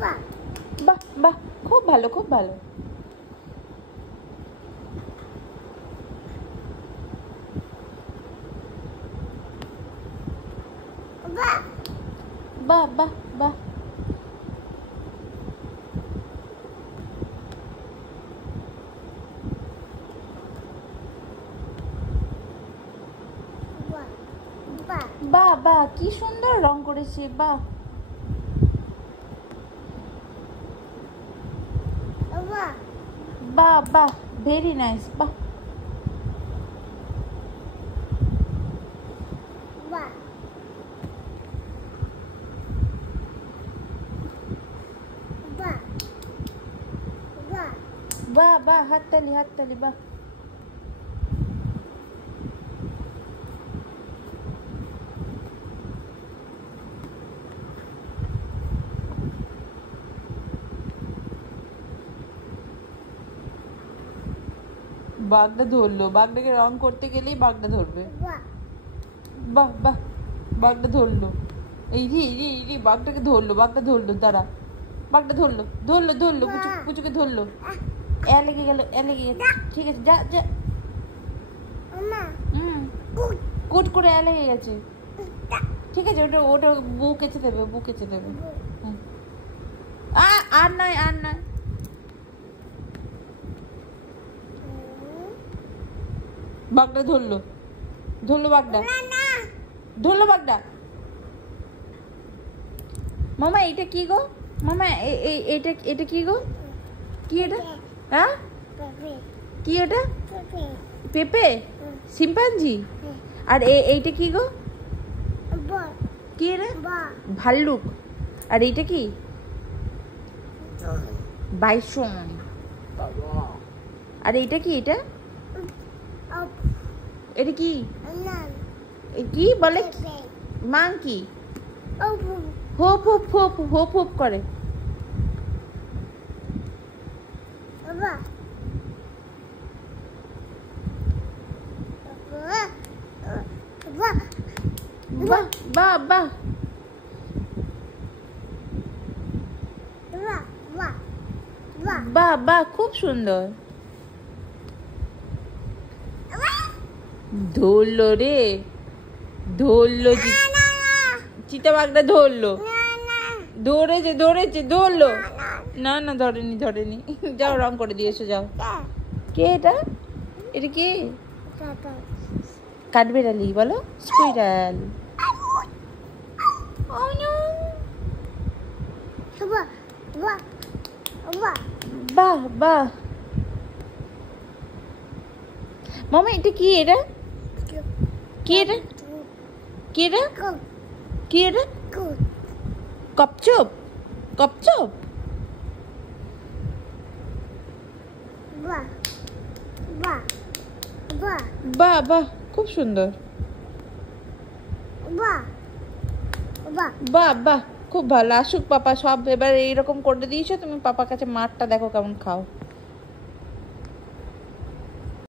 বাহ বাহ, খুব ভালো খুব ভালো। বাহ বাহ বাহ। বাহ বাহ, কি সুন্দর রং করেছে, বাহ। বাহ বাহ, ভেরি নাইস, বাহ। বাহ বাহ, হাততালি হাততালি, বাহ। বাঘটা ধরলো, বাঘটাকে রং করতে গেলেই বাঘটা ধরবে। বাহ বাহ, বাঘটা ধরলো, এই রে রে রে, বাঘটাকে ধরলো, বাঘটা ধরলো, দাঁড়া, বাঘটা ধরলো ধরলো ধরলো, পুচুকে ধরলো, লেগে গেল, লেগে গেছে, ঠিক আছে, যা যা। কুট করে লেগে গেছে, ঠিক আছে, ওটা ওটা বুক এঁচে দেবে, বুক এঁচে দেবে। আর নয়, আর নয়। বাঘটা ধরলো, ধরলো বাঘটা, ধরলো বাঘটা। মামা এটা কি গো, মামা এটা এটা কি গো, কি এটা, হ্যাঁ কি এটা, পেঁপে, শিম্পাঞ্জি। আর এইটা কি গো, কি এটা, ভাল্লুক। আর এইটা কি, বাইসন। আর এইটা কি, এটা এটা কি, কি বলে, monkey, hope hope hope hope hope করে। বাহ বাহ বাহ, বাহ বাহ, খুব সুন্দর। ধরলো রে, ধরলো, চিতাবাঘটা ধরলো, ধরেছে ধরেছে, ধরলো, না না ধরেনি ধরেনি। যাও রং করে দিয়ে এসো, যাও। কে এটা, এটা কি, কাঠবেড়ালি বলো, স্কুইরাল। বাহ বাহ, মামা এটা কি, এটা কি, এটা কি, এটা কি, এটা কচ্ছপ, কচ্ছপ। বাহ বাহ, খুব সুন্দর। বাহ বাহ, খুব ভালো। আসুক পাপা, সব এবার এইরকম করে দিয়েছো তুমি, পাপার কাছে মারটা দেখো কেমন খাও।